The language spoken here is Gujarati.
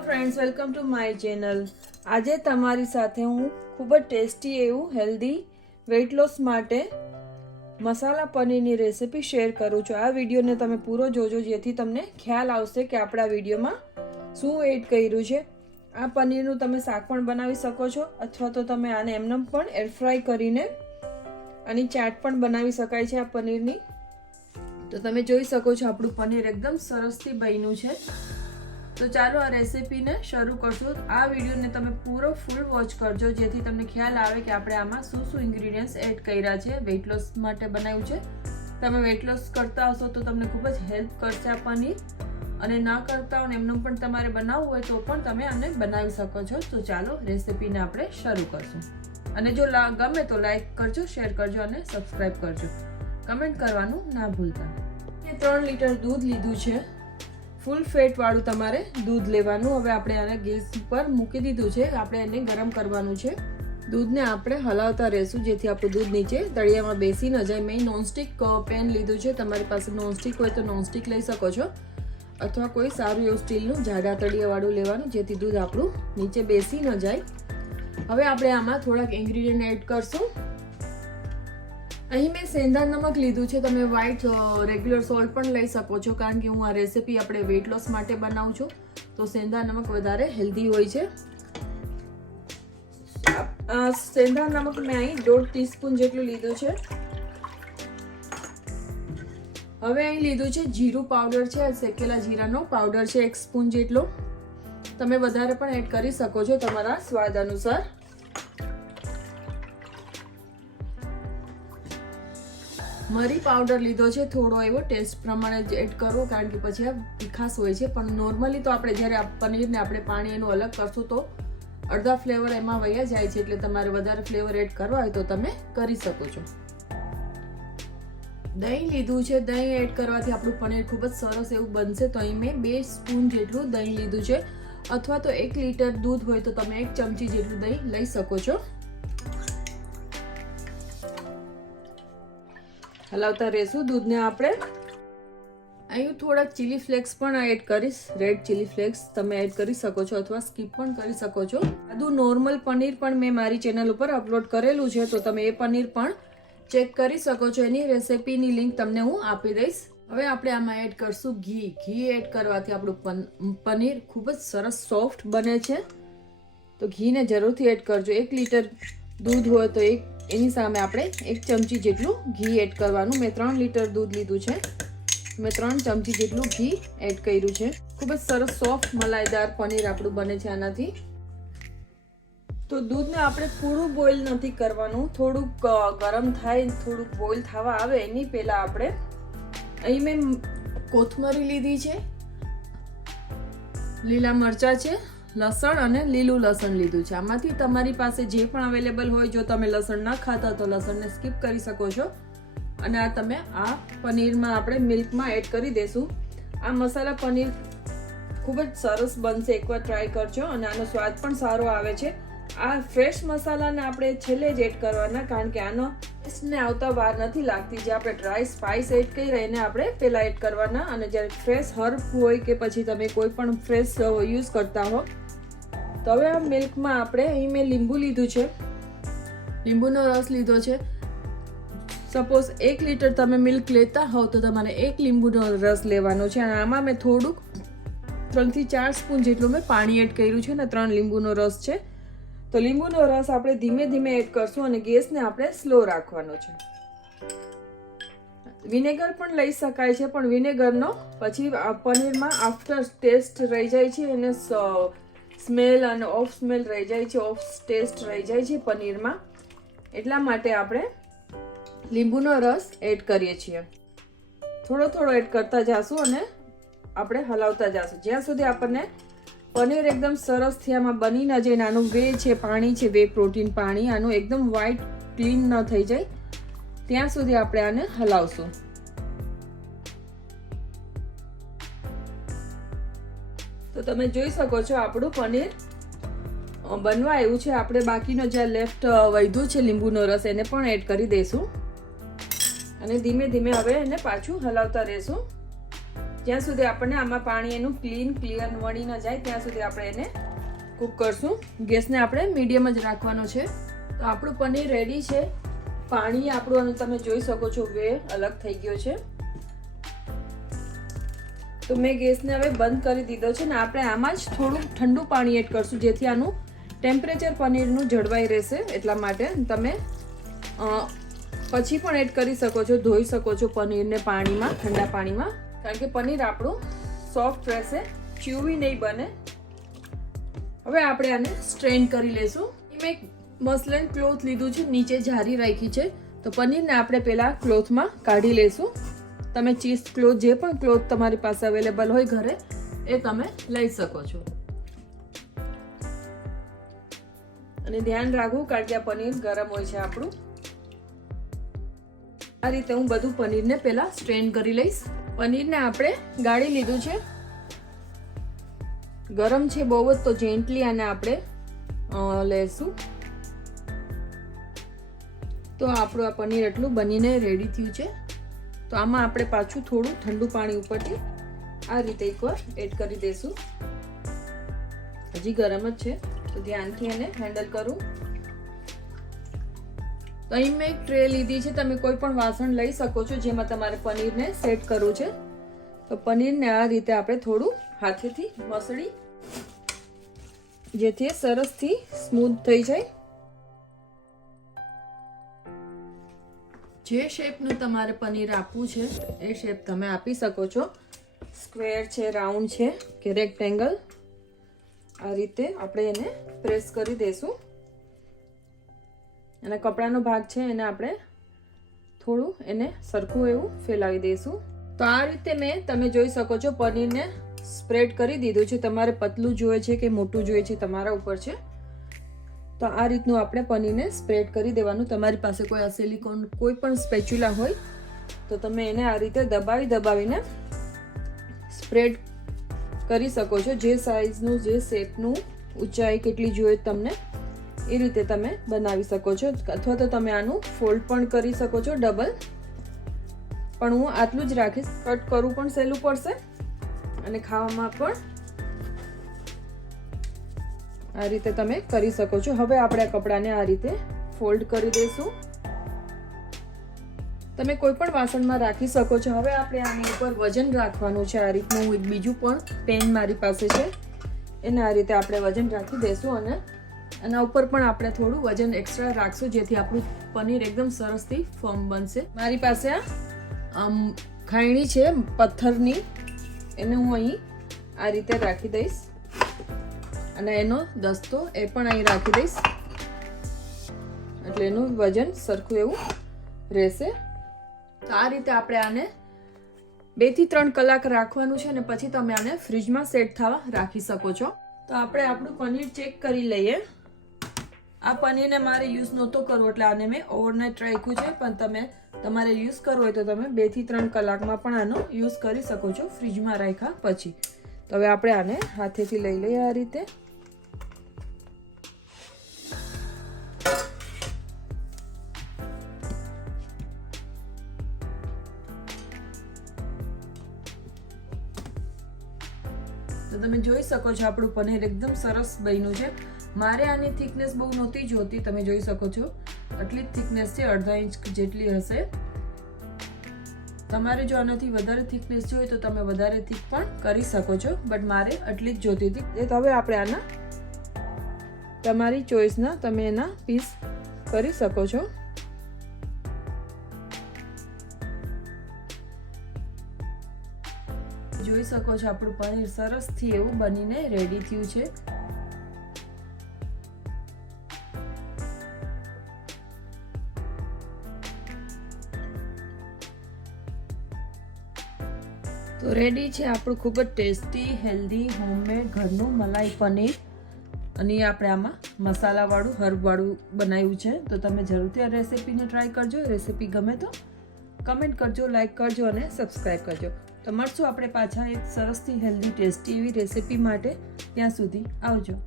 Hello friends, welcome to my channel. આજે તમારી સાથે હું ખૂબ જ ટેસ્ટી એવું હેલ્ધી વેઇટ લોસ માટે મસાલા પનીરની રેસિપી શેર કરું છું. આ વિડીયોને તમે પૂરો જોજો જેથી તમને ખ્યાલ આવશે કે આપણા વિડીયોમાં શું એડ કર્યું છે. આ પનીરનું તમે શાક પણ બનાવી શકો છો અથવા તો તમે આને એમને પણ એર ફ્રાય કરીને આની ચાટ પણ બનાવી શકાય છે. આ પનીરની તો તમે જોઈ શકો છો આપણું પનીર એકદમ સરસથી બન્યું છે. તો ચાલો આ રેસીપીને શરૂ કરશું. આ વિડીયોને તમે પૂરો ફૂલ વોચ કરજો જેથી તમને ખ્યાલ આવે કે આપણે આમાં શું શું ઇન્ગ્રીડિયન્ટ્સ એડ કર્યા છે. વેઇટ લોસ માટે બનાવ્યું છે. તમે વેઇટ લોસ કરતા હશો તો તમને ખૂબ જ હેલ્પ કરશે આ પનીર, અને ના કરતા હોય એમનું પણ તમારે બનાવવું હોય તો પણ તમે આને બનાવી શકો છો. તો ચાલો રેસીપીને આપણે શરૂ કરશું. અને જો ગમે તો લાઈક કરજો, શેર કરજો અને સબસ્ક્રાઈબ કરજો. કમેન્ટ કરવાનું ના ભૂલતા. મેં 3 લીટર દૂધ લીધું છે. ફૂલ ફેટ વાળું તમારે દૂધ લેવાનું. હવે આપણે આને ગેસ ઉપર મૂકી દીધું છે. આપણે એને ગરમ કરવાનું છે. દૂધને આપણે હલાવતા રહેશું જેથી આપણું દૂધ નીચે તળિયામાં બેસી ન જાય. મેં નોનસ્ટિક પેન લીધું છે. તમારી પાસે નોનસ્ટિક હોય તો નોનસ્ટિક લઈ શકો છો, અથવા કોઈ સારું એવું સ્ટીલનું જાડા તળિયાવાળું લેવાનું જેથી દૂધ આપણું નીચે બેસી ન જાય. હવે આપણે આમાં થોડાક ઇન્ગ્રીડિયન્ટ એડ કરશું. અહીં મેં સેંધા નમક લીધું છે. તમે વ્હાઈટ રેગ્યુલર સોલ્ટ પણ લઈ શકો છો, કારણ કે હું આ રેસીપી આપણે વેઇટ લોસ માટે બનાવું છું તો સેંધા નમક વધારે હેલ્ધી હોય છે. સેંધા નમક મેં અહીં 1.5 ટીસ્પૂન જેટલું લીધું છે. હવે અહીં લીધું છે જીરું પાવડર છે. શેકેલા જીરાનો પાવડર છે 1 સ્પૂન જેટલો. તમે વધારે પણ એડ કરી શકો છો તમારા સ્વાદ અનુસાર. મરી પાવડર લીધો છે, થોડો એવો ટેસ્ટ પ્રમાણે જ એડ કરવો, કારણ કે પછી આ તીખાશ હોય છે. પણ નોર્મલી તો આપણે જ્યારે પનીરને આપણે પાણી એનું અલગ કરશું તો અડધા ફ્લેવર એમાં વયા જાય છે, એટલે તમારે વધારે ફ્લેવર એડ કરવા હોય તો તમે કરી શકો છો. દહીં લીધું છે. દહીં એડ કરવાથી આપણું પનીર ખૂબ જ સરસ એવું બનશે. તો અહીં મેં 2 સ્પૂન જેટલું દહીં લીધું છે, અથવા તો 1 લીટર દૂધ હોય તો તમે 1 ચમચી જેટલું દહીં લઈ શકો છો. હલાવતા રહેશું દૂધને. આપણે અહીં થોડાક ચીલી ફ્લેક્સ પણ એડ કરીશ. રેડ ચીલી ફ્લેક્સ તમે એડ કરી શકો છો અથવા સ્કીપ પણ કરી શકો છો. આદુ નોર્મલ પનીર પણ મેં મારી ચેનલ ઉપર અપલોડ કરેલું છે, તો તમે એ પનીર પણ ચેક કરી શકો છો. એની રેસીપીની લિંક તમને હું આપી દઈશ. હવે આપણે આમાં એડ કરશું ઘી. ઘી એડ કરવાથી આપણું પનીર ખૂબ જ સરસ સોફ્ટ બને છે. તો ઘીને જરૂરથી એડ કરજો. 1 લીટર દૂધ હોય તો એની સામે આપણે 1 ચમચી જેટલું ઘી એડ કરવાનું. મેં 3 લીટર દૂધ લીધું છે. મેં 3 ચમચી જેટલું ઘી એડ કર્યું છે. ખૂબ જ સરસ સોફ્ટ મલાઈદાર પનીર આપણું બને છે આનાથી. તો દૂધને આપણે પૂરું બોઇલ નથી કરવાનું. થોડુંક ગરમ થાય, થોડુંક બોઇલ થવા આવે એની પહેલા આપણે અહીં મેં કોથમરી લીધી છે, લીલા મરચાં છે, લસણ અને લીલું લસણ લીધું છે. આમાંથી તમારી પાસે જે પણ અવેલેબલ હોય. જો તમે લસણ ના ખાતા તો લસણને સ્કીપ કરી શકો છો. અને આ તમે આ પનીરમાં આપણે મિલ્કમાં એડ કરી દેશું. આ મસાલા પનીર ખૂબ જ સરસ બનશે. એકવાર ટ્રાય કરજો અને આનો સ્વાદ પણ સારો આવે છે. આ ફ્રેશ મસાલાને આપણે છેલ્લે જ એડ કરવાના, કારણ કે આનો ટેસ્ટને આવતા વાર નથી લાગતી. જે આપણે ડ્રાય સ્પાઇસ એડ કરી એને આપણે પહેલા એડ કરવાના. અને જ્યારે ફ્રેશ હર્બ હોય કે પછી તમે કોઈ પણ ફ્રેશ યુઝ કરતા હો. તો હવે આ મિલ્કમાં આપણે અહીં મેં લીંબુ લીધું છે, લીંબુનો રસ લીધો છે. સપોઝ 1 લીટર તમે મિલ્ક લેતા હોવ તો તમારે 1 લીંબુનો રસ લેવાનો છે. અને આમાં મેં થોડુંક 3 થી 4 સ્પૂન જેટલું મેં પાણી એડ કર્યું છે, અને 3 લીંબુનો રસ છે. તો લીંબુનો રસ આપણે ધીમે ધીમે એડ કરશું અને ગેસને આપણે સ્લો રાખવાનો છે. વિનેગર પણ લઈ શકાય છે, પણ વિનેગરનો પછી પનીરમાં આફ્ટર ટેસ્ટ રહી જાય છે. એને સ્મેલ અને ઓફ સ્મેલ રહી જાય છે, ઓફ ટેસ્ટ રહી જાય છે પનીરમાં. એટલા માટે આપણે લીંબુનો રસ એડ કરીએ છીએ. થોડો થોડો એડ કરતા જાશું અને આપણે હલાવતા જાશું જ્યાં સુધી આપણને પનીર એકદમ સરસથી આમાં બની ન જાય. આનું વે છે પાણી છે, વે પ્રોટીન પાણી, આનું એકદમ વ્હાઈટ ક્લીન ન થઈ જાય ત્યાં સુધી આપણે આને હલાવશું. તો તમે જોઈ શકો છો આપણું પનીર બનવા આવ્યું છે. આપણે બાકીનો જે લેફ્ટ વધ્યું છે લીંબુનો રસ એને પણ એડ કરી દઈશું અને ધીમે ધીમે હવે એને પાછું હલાવતા રહેશું. જ્યાં સુધી આપણને આમાં પાણી એનું ક્લિયર વળી ન જાય ત્યાં સુધી આપણે એને કૂક કરશું. ગેસને આપણે મીડિયમ જ રાખવાનો છે. તો આપણું પનીર રેડી છે. પાણી આપણું તમે જોઈ શકો છો વે અલગ થઈ ગયો છે. તો મેં ગેસને હવે બંધ કરી દીધો છે ને આપણે આમાં જ થોડું ઠંડુ પાણી એડ કરશું જેથી આનું ટેમ્પરેચર પનીરનું જળવાઈ રહેશે. એટલા માટે તમે પછી પણ એડ કરી શકો છો, ધોઈ શકો છો પનીરને પાણીમાં, ઠંડા પાણીમાં, કારણ કે પનીર આપણું સોફ્ટ રહેશે, ચ્યુવી નહીં બને. હવે આપણે આને સ્ટ્રેન કરી લેશું. મેં મસલિન ક્લોથ લીધું છે, નીચે જારી રાખી છે. તો પનીરને આપણે પહેલા ક્લોથમાં કાઢી લેશું. તમે ચીઝ ક્લોથ, જે પણ ક્લોથ તમારી પાસે અવેલેબલ હોય ઘરે, એ તમે લઈ શકો છો. અને ધ્યાન રાખવું કારણ કે આ પનીર ગરમ હોય છે આપણું. આ રીતે હું બધું પનીરને પહેલા સ્ટ્રેન કરી લઈશ. પનીરને આપણે ગાળી લીધું છે. ગરમ છે બહુ જ, તો જેન્ટલી આને આપણે લેશું. તો આપણું આ પનીર એટલું બનીને રેડી થયું છે. તો આમાં આપણે પાછું થોડું ઠંડુ પાણી ઉપરથી આ રીતે એકવાર એડ કરી દઈશું. હજી ગરમ જ છે તો ધ્યાનથી એને હેન્ડલ કરું. તો અહીં મેં એક ટ્રે લીધી છે. તમે કોઈ પણ વાસણ લઈ શકો છો જેમાં તમારે પનીરને સેટ કરવું છે. તો પનીરને આ રીતે આપણે થોડું હાથેથી મસળી જેથી સરસથી સ્મૂથ થઈ જાય. જે શેપનું તમારે પનીર આપવું છે એ શેપ તમે આપી શકો છો. સ્ક્વેર છે, રાઉન્ડ છે કે રેક્ટેંગલ, આ રીતે આપણે એને પ્રેસ કરી દઈશું. અને કપડાનો ભાગ છે એને આપણે થોડું એને સરખું એવું ફેલાવી દઈશું. તો આ રીતે તમે જોઈ શકો છો પનીરને સ્પ્રેડ કરી દીધું છે. તમારે પતલું જોઈએ છે કે મોટું જોઈએ છે તમારા ઉપર છે. તો આ રીતનું આપણે પનીરને સ્પ્રેડ કરી દેવાનું. તમારી પાસે કોઈ સિલિકોન કોઈ પણ સ્પેચ્યુલા હોય તો તમે એને આ રીતે દબાવીને સ્પ્રેડ કરી શકો છો. જે સાઈઝનું, જે શેપનું, ઊંચાઈ કેટલી જોઈએ તમને એ રીતે તમે બનાવી શકો છો. અથવા તો તમે આનું ફોલ્ડ પણ કરી શકો છો ડબલ. પણ હું આટલું જ રાખીશ. કટ કરવું પણ સહેલું પડશે અને ખાવામાં પણ આ રીતે તમે કરી શકો છો. હવે આપણે આ કપડાને આ રીતે ફોલ્ડ કરી દઈશું. તમે કોઈ પણ વાસણમાં રાખી શકો છો. હવે આપણે આની ઉપર વજન રાખવાનું છે. આ રીતનું હું એક બીજું પણ પેન મારી પાસે છે એને આ રીતે આપણે વજન રાખી દઈશું. અને આના ઉપર પણ આપણે થોડું વજન એક્સ્ટ્રા રાખશું જેથી આપણું પનીર એકદમ સરસથી ફર્મ બનશે. મારી પાસે આ ખાયણી છે પથ્થરની, એને હું અહીં આ રીતે રાખી દઈશ અને એનો દસ્તો એ પણ અહીં રાખી દઈશ એટલે એનું વજન સરખું એવું રહેશે. તો આ રીતે આપણે આને 2 થી 3 કલાક રાખવાનું છે અને પછી તમે આને ફ્રીજમાં સેટ થવા રાખી શકો છો. તો આપણે આપણું પનીર ચેક કરી લઈએ. આ પનીરને મારે યુઝ નહોતો કરવો એટલે આને મેં ઓવરનાઇટ રાખ્યું છે. પણ તમારે યુઝ કરવો હોય તો તમે 2 થી 3 કલાકમાં પણ આનો યુઝ કરી શકો છો ફ્રીજમાં રાખ્યા પછી. તો હવે આપણે આને હાથેથી લઈ લઈએ આ રીતે. તો તમે જોઈ શકો છો આપણું પનીર એકદમ સરસ બન્યું છે. મારે આની થિકનેસ બહુ નહોતી જોતી, તમે જોઈ શકો છો આટલી જ થિકનેસ છે, 1/2 ઇંચ જેટલી હશે. તમારે જો આનાથી વધારે થિકનેસ જોઈએ તો તમે વધારે થિક પણ કરી શકો છો, બટ મારે આટલી જ જોતી હતી. તો હવે આપણે આના તમારી ચોઈસના તમે એના પીસ કરી શકો છો. જોઈ શકો છો આપણું પનીર સરસથી એવું બનીને રેડી થયું છે. તો રેડી છે આપણું ખૂબ જ ટેસ્ટી, હેલ્ધી, હોમમેડ ઘરનું મલાઈ પનીર. અને આપણે આમાં મસાલાવાળું, હર્બવાળું બનાવ્યું છે. તો તમે જરૂરથી આ રેસીપીને ટ્રાય કરજો. રેસીપી ગમે તો કમેન્ટ કરજો, લાઈક કરજો અને સબસ્ક્રાઈબ કરજો. તો મળશું આપણે પાછા એક સરસથી હેલ્ધી, ટેસ્ટી એવી રેસીપી માટે. ત્યાં સુધી આવજો.